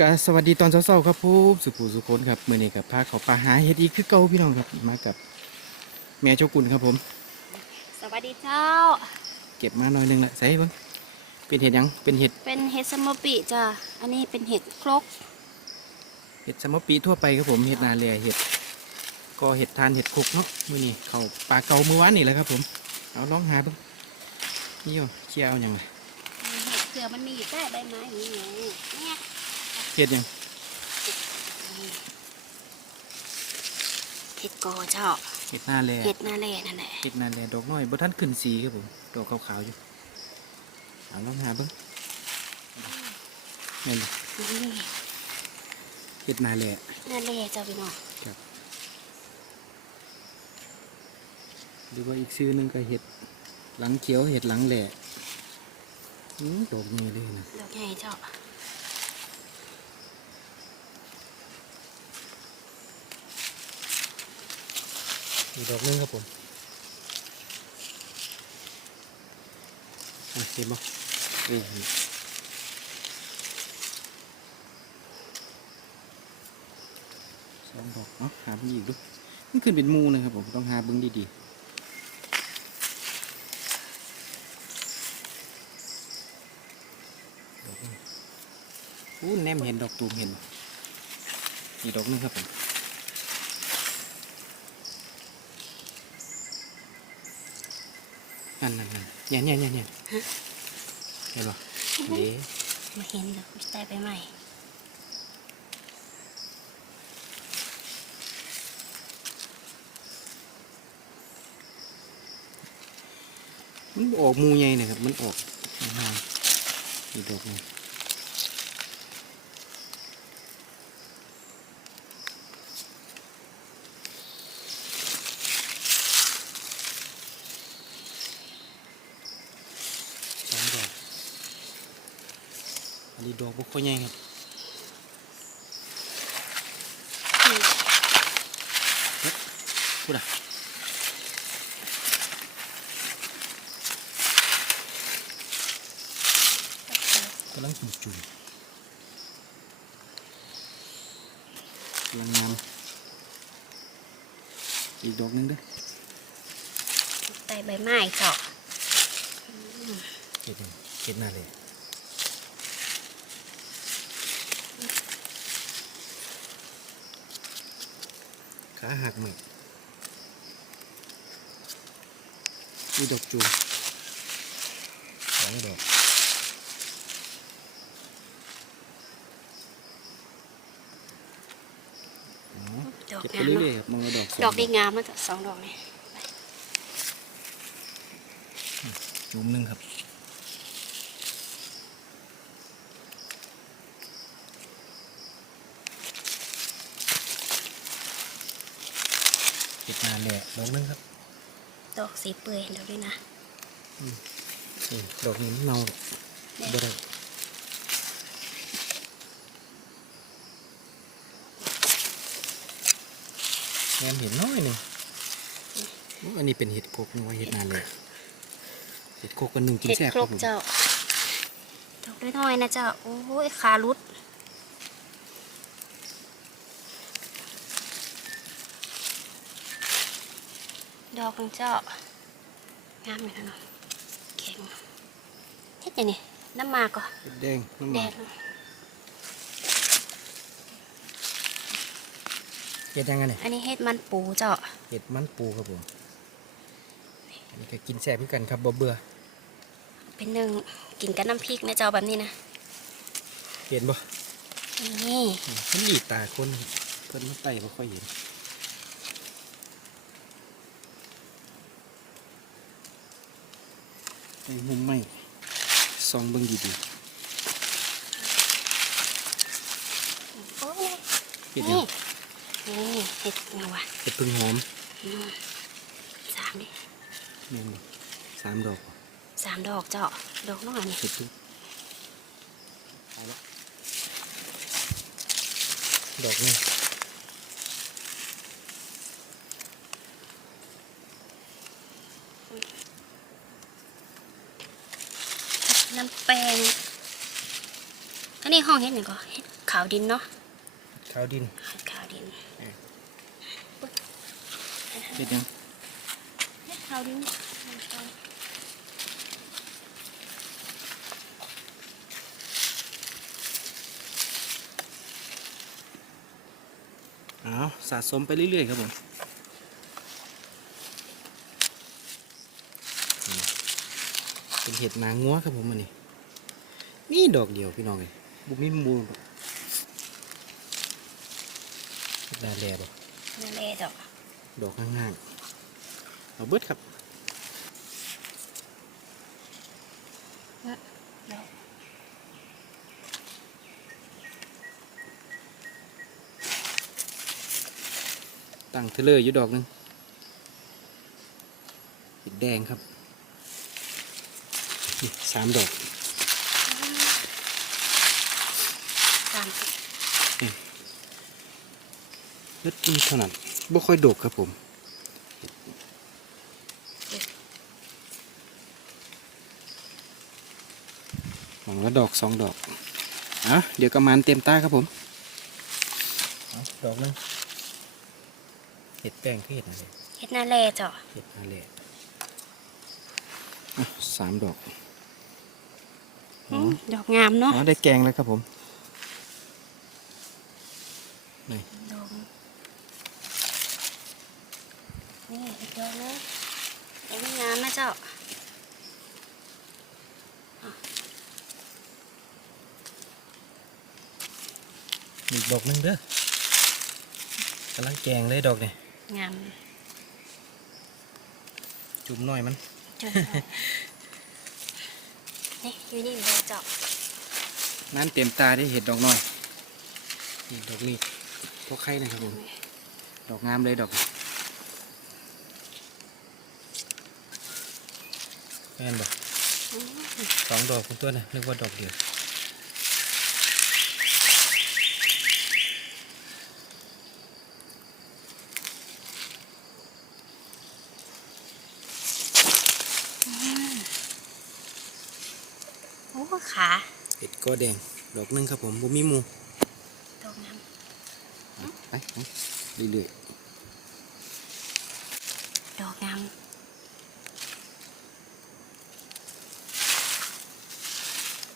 กะสวัสดีตอนเช้าๆครับผมสุภูสุคนครับมื่อนี้กับพาเขาปลาหาเฮ็ดอีกคือเก่าพี่น้องครับมากับแม่เจ้ากุลครับผม สวัสดีเจ้า เก็บมาหน่อยหนึงละใส่เบิ่งเป็นเห็ดหยังเป็นเห็ดเป็นเห็ดสมอปีจ้ะอันนี้เป็นเห็ดครกเห็ดสมอปีทั่วไปครับผมเห็ดนาเลียเห็ดก็เห็ดทานเห็ดคุกเนาะมื่อนี้เขาปลาเก่าเมื่อวานนี่แหละครับผมเอาลองหาเบิ่งนี่โยเคี่ยวเอาหยังไงเห็ดเผื่อมันมีอยู่ใต้ใบไม้อย่างนี้ไงเนี่ย เห็ดหยังเห็ดกอเจ้าเห็ดนาเลียเห็ดนาแลนั่นแหละเห็ดนาเลียดอกน้อยบ่ทันขึ้นสีครับผมดอกขาวๆอยู่เอาลองหาเบิ่งนี่นบ่นี่เห็ดนาเลียนาแลเจ้าพี่น้องหรือว่าอีกชื่อหนึงก็เห็ดหลังเขียวเห็ดหลังแหล่อืมดอกนี้เลยนะดอกใหญ่เจ้า อีกดอกหนึงครับผมอะเห็นบ่โอ้โหสองดอกเนาะหาเบิ่งอีกดูมันขึ้นเป็นมูนะครับผมต้องหาเบิ่งดีๆดอกนี้อู้แนมเห็นดอกตูมเห็นอีกดอกหนึงครับผม นั่นนั่นนั่นเนี่ยเนี่ยเนี่ยเนี่ยเห็นปะเด้มาเห็นเดี๋ยวใต้ใบไม้มันออกหมูใหญ่นะครับ มันออกห่างๆอีกดอกหนึงสองดอกอันนี้ ดอกบุกค่อยใหญ่ครับนี่พูดอะกำลังจุ่มจุ่มกำลังงามอีกดอกหนึงเด้อใต้ใบไม้เจ้าเก็บหนึ่งเก็บหน้าเลย ขาหักไหมมีดอกจูมสองดอกอ๋อดอกเก็บไปงามเรื่เนาะอยๆครับมองละดอกสงดอกดีงามนะจ้ะสองดอกนี่ จูมหนึ่งครับ เก็บนานเลยดอกหนึงครับ ดอกสีเปื่อยเดี๋ยวด้วยนะนี่ดอกนี้มันเน่าบ่ได้แม่นเห็นน้อยหนึ่งอุ๊ยอันนี้เป็นเห็ดโคกนึกว่าเห็ดนานเลยเห็ดโคกกันหนึ่งกินเห็ดแซ่บคครรักบผมเจ้าดอกน้อยๆนะเจ้า โอ้ยขารุด ดอกของเจ้างามอยู่นะเนาะแข็งเฮ็ดยังไงน้ำหมากก่อนเห็ดแดงน้ำแดมันดเนาะเห็ดยังไงเนี่ยอันนี้เฮ็ดมันปูเจ้าเห็ดมันปูครับผมอันนี้ก็กินแซ่บเหมือนกันครับบ่เบื่อเป็นหนึ่งกินกับน้ำพริกนะเจ้าแบบนี้นะเห็นบ่นี่อืมมันหลีตาคนเพิ่นมาไต่บ่ค่อยเห็น ไอ้มุมไม่ซองเบิ่งดีโอ้ยๆเห็ดหยันี่งนี่เห็ดเงาวะเห็ดพึ่งหอมอืมสามดิแม่นบ่สามดอกบ่สามดอกเจ้าดอกน้อยนี่เห็ดพึ่งเอาละดอกนี้ แปลงอันนี้ห้องเห็ดหนึ่งก็เห็ดขาวดินเนาะขาวดินเห็ดขาวดินเห็ดยังเห็ดขาวดินอ้าวสะสมไปเรื่อยๆครับผมนี่เป็นเห็ดนางงัวครับผมมันนี่ นี่ดอกเดียวพี่น้องเลยบุมีมูลดอกเห็ดดาแลบ่นั่นแหละดอก ดอกห่างๆเอาเบิดครับดอกตั้งเทเลอร์อยู่ดอกหนึงเห็ดแดงครับนี่สามดอก สามสิบเล็ดมีเท่านั้นบ่ค่อยดกครับผมหวังว่าดอกสองดอกอะเดี๋ยวกระมานเต็มตาครับผมเอาดอกหนึงเห็ดแป้งคือเห็ดอะไรเห็ดนาแลจ้ะเห็ดอะไรอะสามดอกอืมดอกงามเนาะอ๋อได้แกงแล้วครับผม นี่ดอกนี่อีกดอกนึงดอกนี้งามนะเจ้าอีกดอกหนึงเด้อกำลังแกงเลยดอกนี่งามจุ่มหน่อยมันจุดนี่อยู่นี่เลยเจ้านั่นเต็มตาได้เห็ดดอกน้อยนี่ดอกนี้ พวกไข่นะครับผม ดอกงามเลยดอกนี้แม่นบ่อืมสองดอกคุณตัวนะนึกว่าดอกเดียวโอ้ขาเห็ดก็แดง ดอกหนึงครับผมบุมีหมูดอกงามไป เอาเรื่อยดอกงามๆ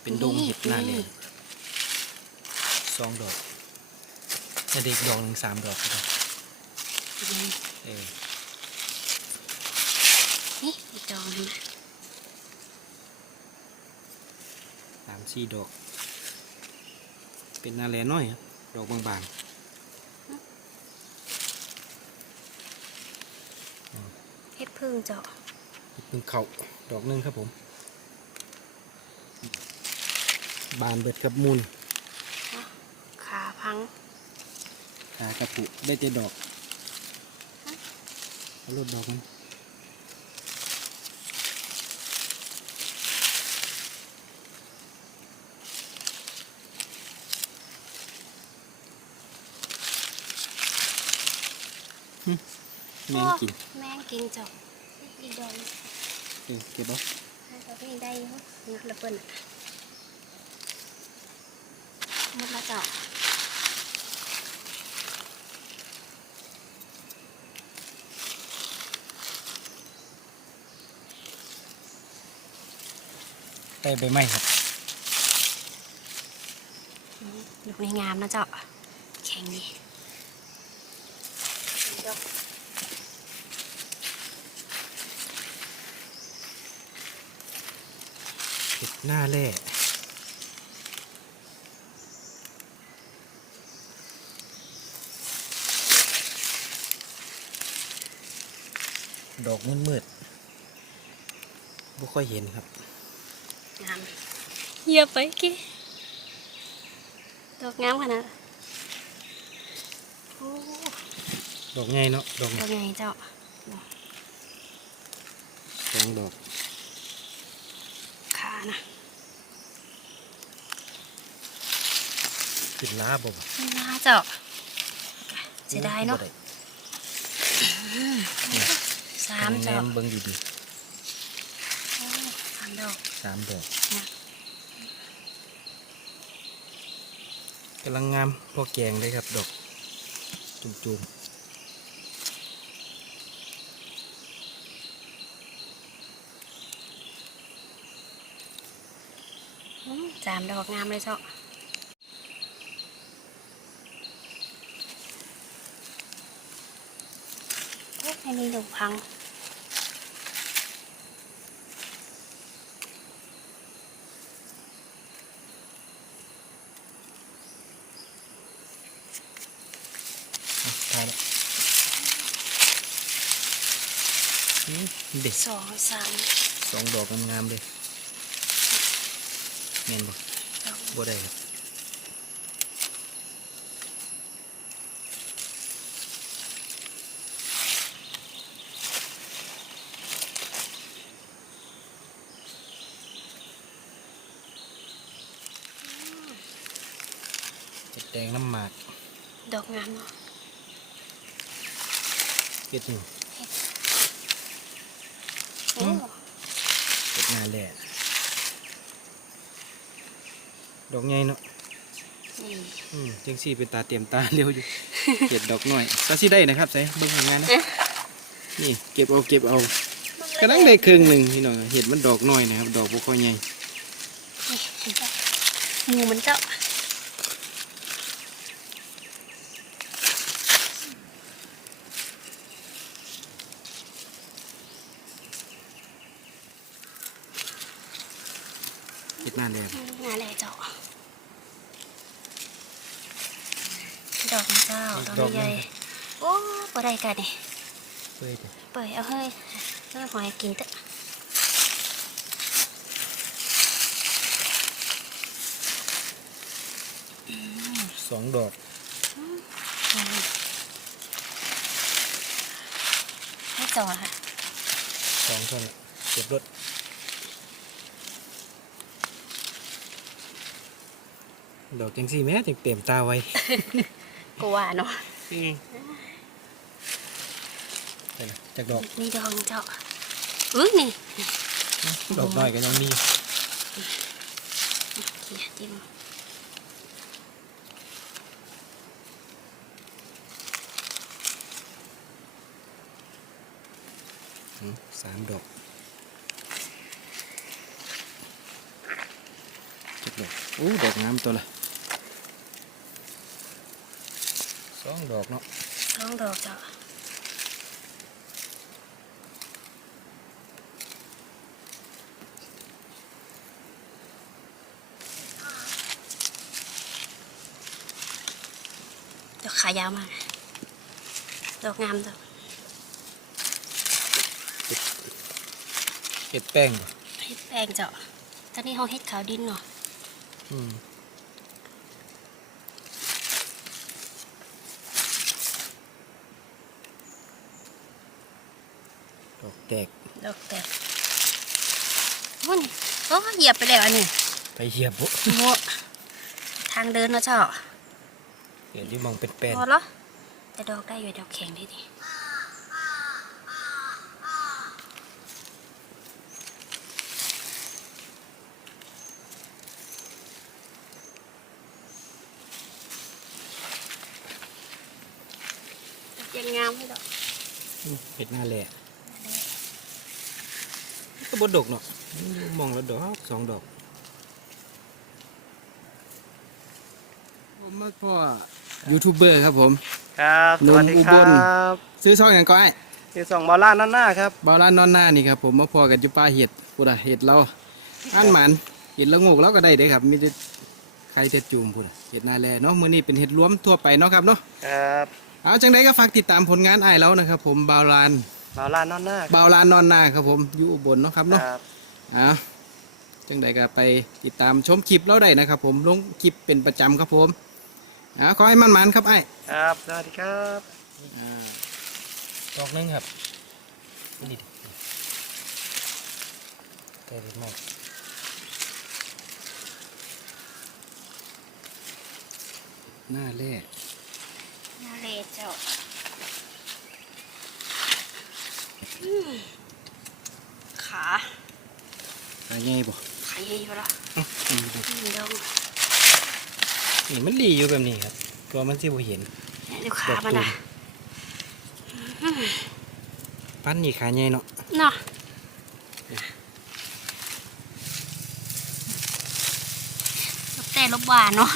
เป็นดงเห็ดหน้าเลยสองดอกแต่เด็กดอกหนึ่งสามดอกครับนี่เออนี่อีกดอกหนึงนะสามสี่ดอก เป็นหนาแลน้อยครับดอกบางเฮ็ด พึ่งเจ้าๆเป็นเขาดอกหนึงครับผม บานเบิดกับมูลขาพังขากระปุได้แต่ดอกเอารดดอกมันหึแมงกินโอ้แมงกินเจ้า อีกดอกหนึ่งเออเก็บเอาให้ดอกนี้ได้อยู่นักละเปิ้นอะหมดแล้วเจ้าได้ใบไม้ครับอืมดอกนี้งามนะเจ้าแข็งนี่ดอก เห็ดหน้าแร่ดอกมืดๆบ่ค่อยเห็นครับงามเหยียบไปกี่ดอกงามขนาดโอ้ดอกใหญ่เนาะ ดอกดอกไงเจ้าสองดอก ขานะ กินลาบ่บ่นี่นะเจ้าเสียดายเนาะบ่ไสามแนเจ้ามเบิ่งอยู่ดีโอ้สามดอกสามดอกนะกำลังงามพอแกงเลยครับดอก จุ่มอืมสามดอกงามเลยเจ้า โอ้ยอันนี้ดอกพังๆอะทายแล้วอืมเด็กสองสามสองดอกงามๆเลยเมนบ่ดอกบ่ได้ครับ ดแดงน้ำหมากดอกงามเนาะเห็ดหนูโอ้เห็ดนาแหล่ดอกใหญ่เนาะนี่อืมจังสี่เป็นตาเตรียมตาเร็วอยู่ เก็บดอกน้อยก็สิได้นะครับใส่เบิ่งผลงานนะนี่เก็บเอาเก็บเอากระดังได้ครึ่งหนึ่งพี่น้องเห็ดมันดอกน้อยนะครับ ดอกบ่ค่อยใหญ่นี่เห็นปะหมูมันเจ้า เห็ดหน้าแดง งาแลเจ้า ดอกมันเจ้า ดอกใหญ่ๆโอ้ปได้กันนี่ เปื่อยเด้ อเปิดเอาเฮ้ยเออหอยกินเตอะสองดอกให้จอดค่ะสองเท่านั้นเก็บรถดอกจังสี่แม่จังเต็มตาไว้กลัวเนาะอืมใช่ละ จากดอกนี่ดอกเจ้าอุ้ยนี่ดอกน้อยก็ยังมีเขียจิ้มอืมสามดอกจากดอกโอ้ดอกงามตัวละสองดอกเนาะสองดอกเจ้า ขายาวมาก ดอกงามเจ้าเห็ดแป้งบ่เฮ็ดแป้งเจ้าตอนนี้ห้องเฮ็ดขาวดินเนาะอืมดอกแตกดอกแตกวุ่นโอ้เหยียบไปแล้วอันนี้ไปเหยียบบุโมทางเดินเนาะเจ้า เดี๋ยวนี้มองเป็นแป้นพอแล้วแต่ดอกได้อยู่ดอกแข็งดีดีดอกยังงามให้ดอกอืมเห็ดหน้าแหล่ก็บดดกเนาะมองแล้วดอกสองดอกผมมาพ่อ ยูทูบเบอร์ครับผม ครับหนุ่สมวัสดีอุคบรัลบซื้อช่องอย่างก็ไอ้ที่สองบอลล่านั่นหน้าครับบาลานนอนหน้านี่ครับผมมาพอกันอยู่ป่าเห็ดพุดอะเห็ดเราอันหมันเห็ดละโงกเราก็ได้เด้ครับมีแต่ใครจะจูมพุดอะเห็ดนาแลเนาะมื้อนี้เป็นเห็ดรวมทั่วไปเนาะครับเนาะครับเอาจังไดก็ฝากติดตามผลงานไอ้ายแล้วนะครับ ผมบาวลานบอลล่านั่นหน้าครับบาวลานนอนหน้าครับผมอยู่อุบลเนาะครับเนาะครับเอาจังไดก็ไปติดตามชมคลิปเราได้นะครับ ผมลงคลิปเป็นประจำครับผมเอาขอให้มันๆครับไอ้ายครับสวัสดีครับอ่าดอกหนึงครับนี่ดิใกล้มากหน้าแร่นาเลเจ้าอืมขาตาใหญ่บ่ขาใหญ่ปะล่ะอื้ออืมอืมดอง นี่มันหลีอยู่แบบนี้ครับตัวมันสิบ่เห็นเนี่ยดูขามันอะปั้นนี่ขาใหญ่เนาะเนาะลบแต่ลบหวานเนาะ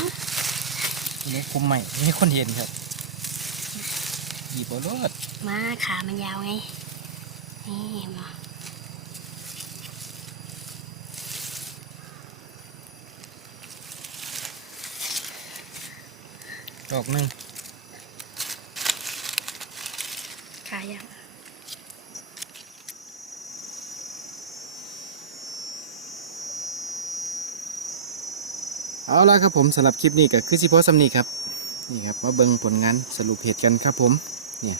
นี่คุมใหม่นี่คนเห็นครับหยิบเอารถมาขามันยาวไงนี่เห็นไหม ดอกหนึงขายาวเอาละครับผมสำหรับคลิปนี้ก็คือสิพอสำนีครับนี่ครับมาเบิ่งผลงานสรุปเหตุกันครับผมเนี่ย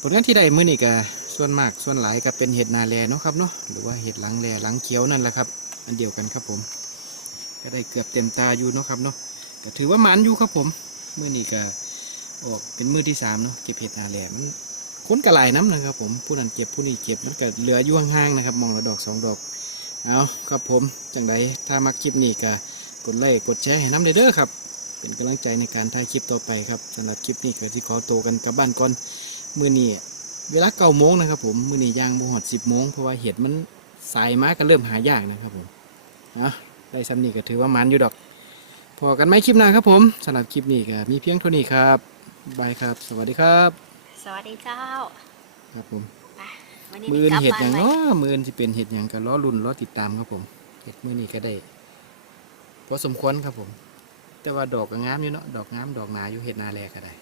ผลงานที่ได้มื้อนี้ก็ส่วนมากส่วนหลายก็เป็นเห็ดนาแลเนาะครับเนาะหรือว่าเห็ดหลังแลหลังเขียวนั่นแหละครับอันเดียวกันครับผม ก็ได้เกือบเต็มตาอยู่เนาะครับเนาะก็ถือว่าหมันอยู่ครับผม มื้อนี้ก็ออกเป็นมื้อที่สามเนาะเก็บเห็ดนาแลมค้นกระหลายน้ำนะครับ ผมผู้นั้นเก็บผู้นี้เก็บมันก็เหลืออยู่ห่างๆนะครับ มองละดอกสองดอกเอาครับผมจังไดถ้ามาคลิปนี้ก็กดไลค์กดแชร์ให้น้ำเด้อครับ เป็นกำลังใจในการถ่ายคลิปต่อไปครับสำหรับคลิปนี้ก็ที่ขอโตกันกลับบ้านก่อนมื้อนี้เวลาเก้าโมงนะครับ ผมมื้อนี้ย่างบ่หอดสิบโมงเพราะว่าเห็ดมันสายมาก็เริ่มหายากนะครับผมนะได้ซ้ำนี้ก็ถือว่ามันอยู่ดอก พอกันไหมคลิปหน้าครับผมสำหรับคลิปนี้ก็มีเพียงเท่านี้ครับบายครับ สวัสดีครับ สวัสดีเจ้า ครับผมไปวันนี้มือนกลับเห็ดบ้าอย่างไหมเนาะมือนสิเป็นเห็ดอย่างก็ล้อรุ่นล้อติดตามครับผมเห็ดมือนี้ก็ได้พอสมควรครับผม แต่ว่าดอกก็งามอยู่เนาะดอกงามดอกหนาอยู่เห็ดนาแลก็ได้